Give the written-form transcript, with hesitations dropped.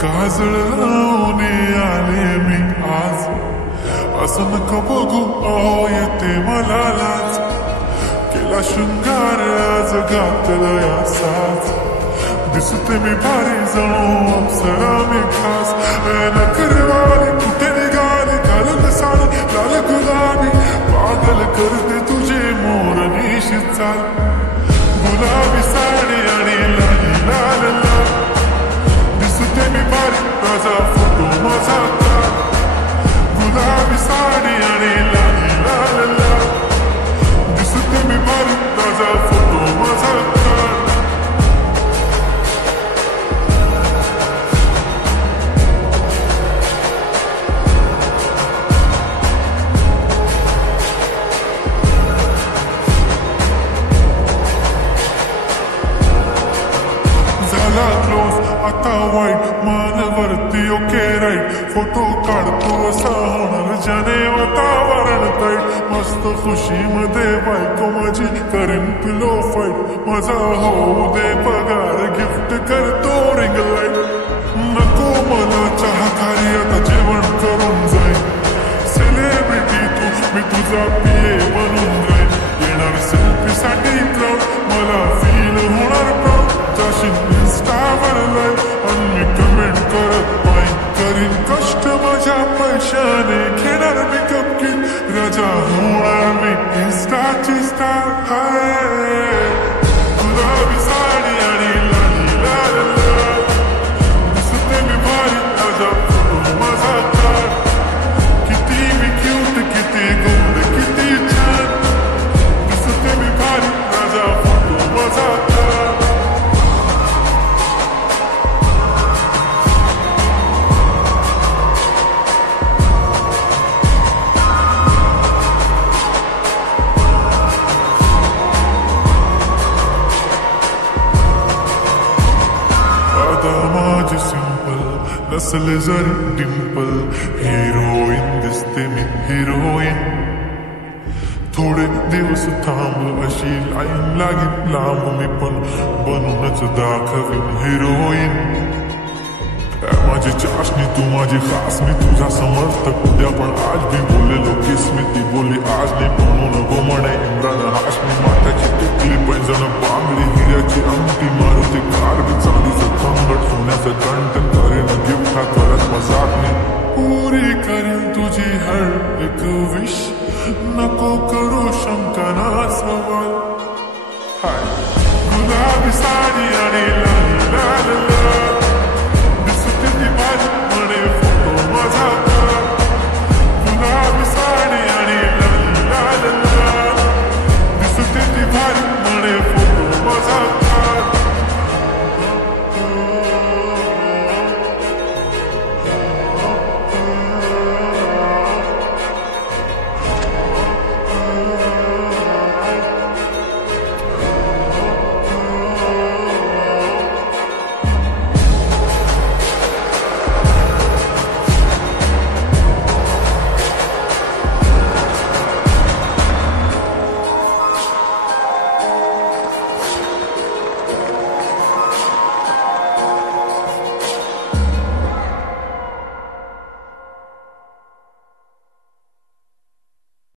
काजळ लावून आले मी आज, असं नको बघू अहो येते मला लाज. केला शृंगार आज घातला साज, दिसते मी भारी जणू अप्सरा मी खास. नखरवाली कुठे निघाली घालून साडी लाल गुलाबी, पागल करते तुझे मोरनीशी चाल. गुलाबी साडी आणि लाली लाल लाल, दिसते मी भारी माझा फोटो माझा काढ. गुलाबी साडी आणि लाली लाल लाल, दिसते मी भारी माझा फोटो माझा काढ. क्लोज आता वाईट मानवरती ओके राईट, फोटो काढतो असा होणार ज्याने वातावरण ताईट. मस्त खुशीमध्ये बायको माझी करीन पिलो फाईट, माझा होऊ दे पगार गिफ्ट करतो रिंग लाईट. नको मला चहा खारी आता जेवण करून जाईल, सेलिब्रिटी तू मी तुझा पिये बनून जाईल. येणार सेल्फी साठी क्राऊड मला फील होणार प्राऊड, जाशील इंस्टावर लाईव्ह आणि मी कमेंट करत पाहिजे. करीन कष्ट माझ्या पैशाने, घेणार मेकअप किट राजा होणार मी इंस्टाची स्टार. हाय गुलाबी साडी आणि लाली लाल लाल, दिसते मी भारी माझा फोटो माझा काढ. किती मी क्यूट किती गोड किती छान, दिसते मी भारी माझा फोटो माझा काढ. माझी सिंपल नसले जरी डिंपल, हिरोईन दिसते मी हिरोईन. थोडे दिवस थांब अशी लाईन लागेल लांब, मी पण बनूनच दाखवीन हिरोईन. माझी चाशनी तू माझी खास, मी तुझा समर्थक उद्या पण आज मी बोललेलो किसमी. ती बोलली आज नाही म्हणून गो म्हणे इम्रान हाशमी. माथ्याची टिकली पैंजण बांगडी हिऱ्याची अंगठी, मारुती कार बी चांदीचं कंगड, सोन्याचं कंटन करेन गिफ्ट हा करत मजाक मी. पुरी करीन तुझी हर एक विश, नको करू शंका ना सवाल. हाय गुलाबी साडी आणि लाली लाल लाल,